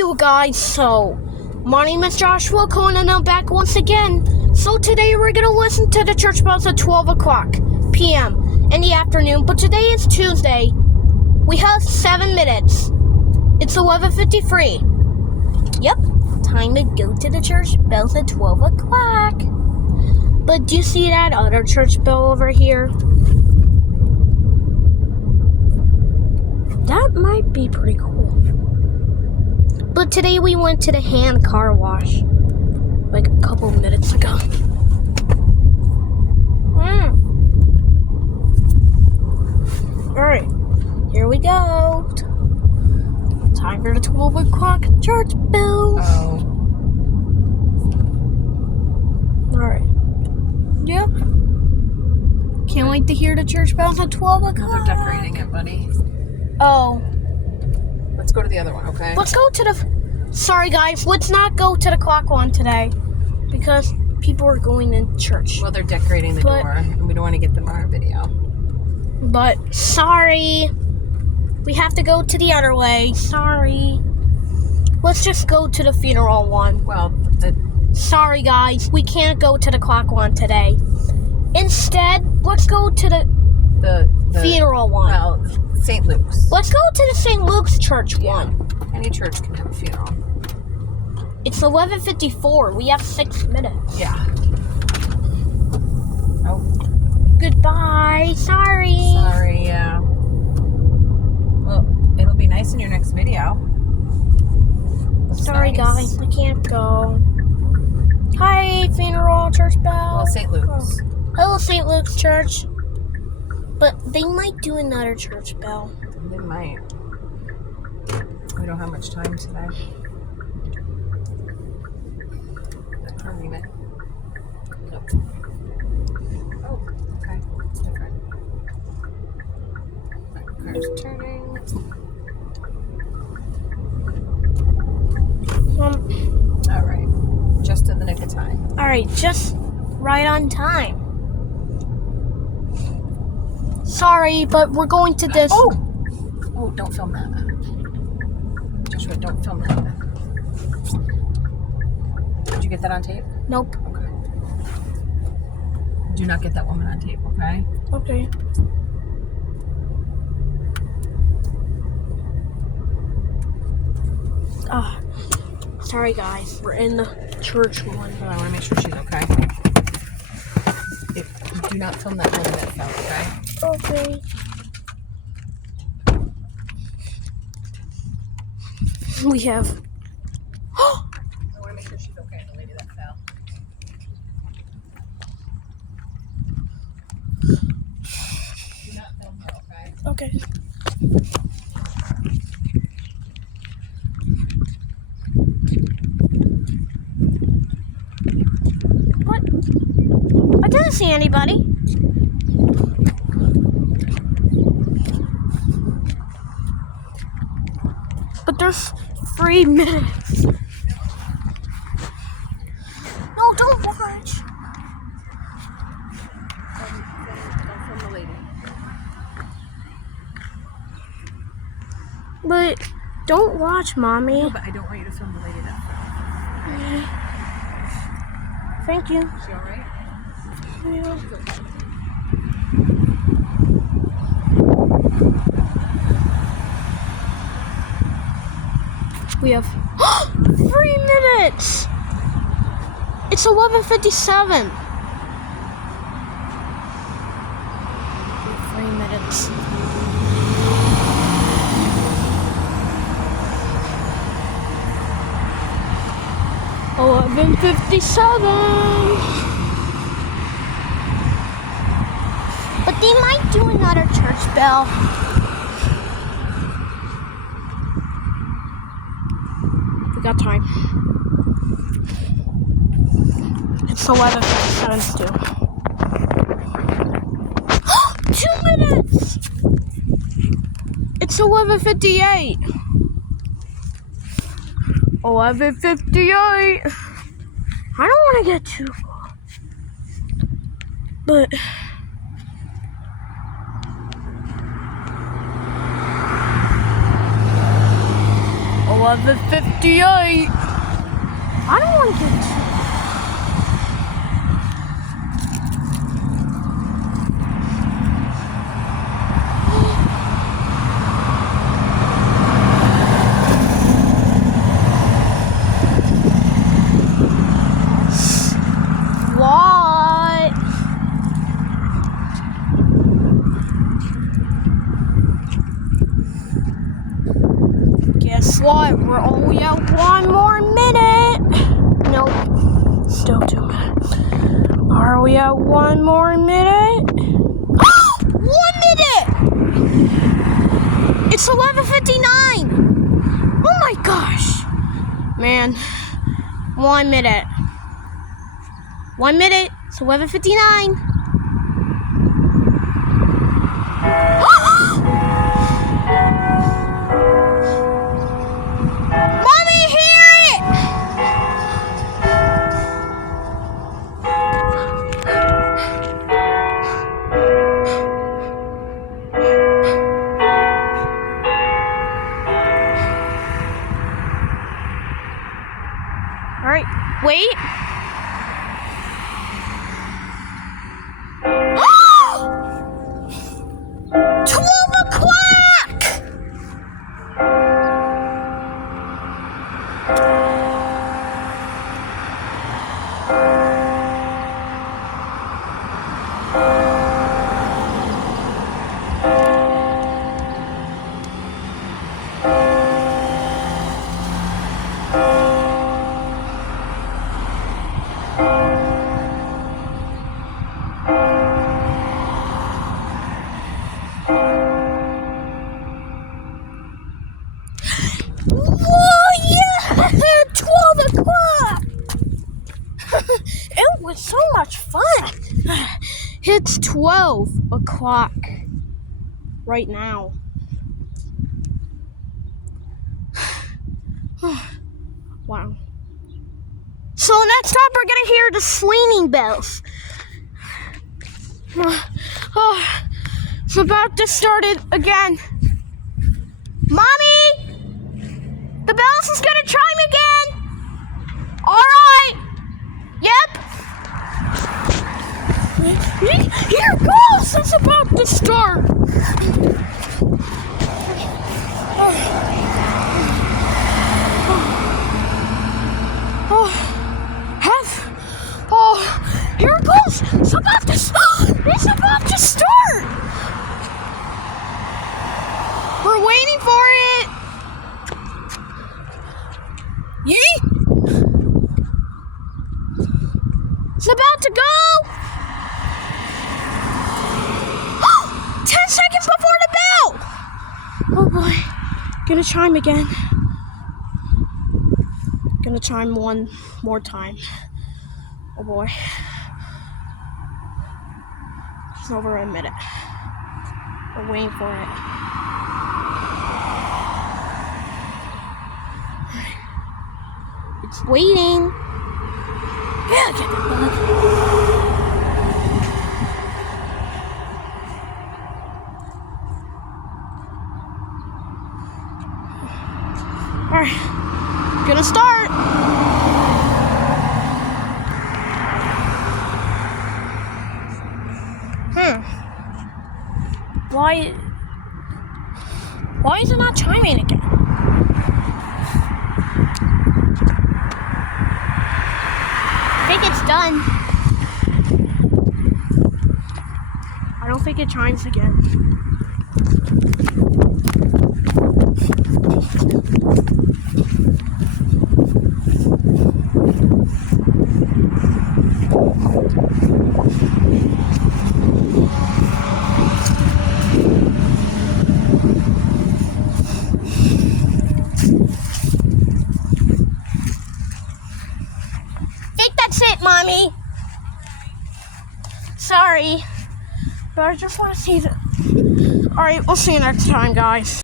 you guys? So, my name is Joshua Cohen and I'm back once again. So today we're going to listen to the church bells at 12 o'clock p.m. in the afternoon. But today is Tuesday. We have 7 minutes. It's 11:53. Yep, time to go to the church bells at 12 o'clock. But do you see that other church bell over here? That might be pretty cool. But today we went to the hand car wash like a couple minutes ago. Alright, here we go. Time for the 12 o'clock church bells. Alright. Yep. Can't wait to hear the church bells at 12 o'clock. They're decorating it, buddy. Oh. Let's go to the other one, okay? Let's go to the... Sorry, guys. Let's not go to the clock one today. Because people are going in church. Well, they're decorating the door, and we don't want to get them on our video. But, sorry. We have to go to the other way. Sorry. Let's just go to the funeral one. Well, Sorry, guys. We can't go to the clock one today. Instead, let's go to the funeral one. Well, St. Luke's. Let's go to the St. Luke's church one. Any church can have a funeral. It's 11:54. We have 6 minutes. Yeah. Oh. Goodbye. Sorry. Sorry, yeah. Well, it'll be nice in your next video. Looks Sorry, nice. guys. We can't go. Hi, funeral church bell. Well, St. Luke's. Hello, St. Luke's Church. But they might do another church bell. They might. We don't have much time today. Or we may. Nope. Oh, okay. Different. My car's turning. All right. Just in the nick of time. All right, just right on time. Sorry, but we're going to this. Oh, don't film that. Joshua, don't film that. Did you get that on tape? Nope. Okay. Do not get that woman on tape, okay? Okay. Sorry, guys. We're in the church one. Oh, I want to make sure she's okay. Do not film that woman that fell, okay? Okay. We have. I want to make sure she's okay, the lady that fell. Do not film her, okay? Okay. What? I didn't see anybody. But there's 3 minutes. No, don't watch. Don't film the lady. But don't watch, Mommy. No, but I don't want you to film the lady that fell. Thank you. Is she alright? Yeah. She's okay. We have 3 minutes. It's 11:57. 3 minutes. $11:57. But they might do another church bell. We got time. It's 11:57 still. 2 minutes! It's 11:58. 11:58. I don't want to get too far. But 11:58. 11:58. I don't want to get what? Guess what? We're only at 1 more minute. Nope. Still 2 minutes. Are we at 1 more minute? 1 minute! It's 11:59. Oh my gosh. Man. 1 minute. 1 minute. It's 11:59. Mommy, hear it! All right, wait. Whoa, yeah! 12 o'clock! It was so much fun! It's 12 o'clock right now. Wow. So next up, we're gonna hear the swinging bells. It's about to start it again. Mommy! The bells is gonna chime again! Alright! Yep! Here it goes! It's about to start! Here it goes! It's about to start! We're waiting for it! Yee! It's about to go! 10 seconds before the bell! Oh boy. Gonna chime again. Gonna chime one more time. Oh boy. It's over a minute. We're waiting for it. It's waiting. Yeah, get that bug. Alright. Gonna start. Why is it not chiming again? I think it's done. I don't think it chimes again. Mommy. Sorry. But I just want to see the... Alright, we'll see you next time, guys.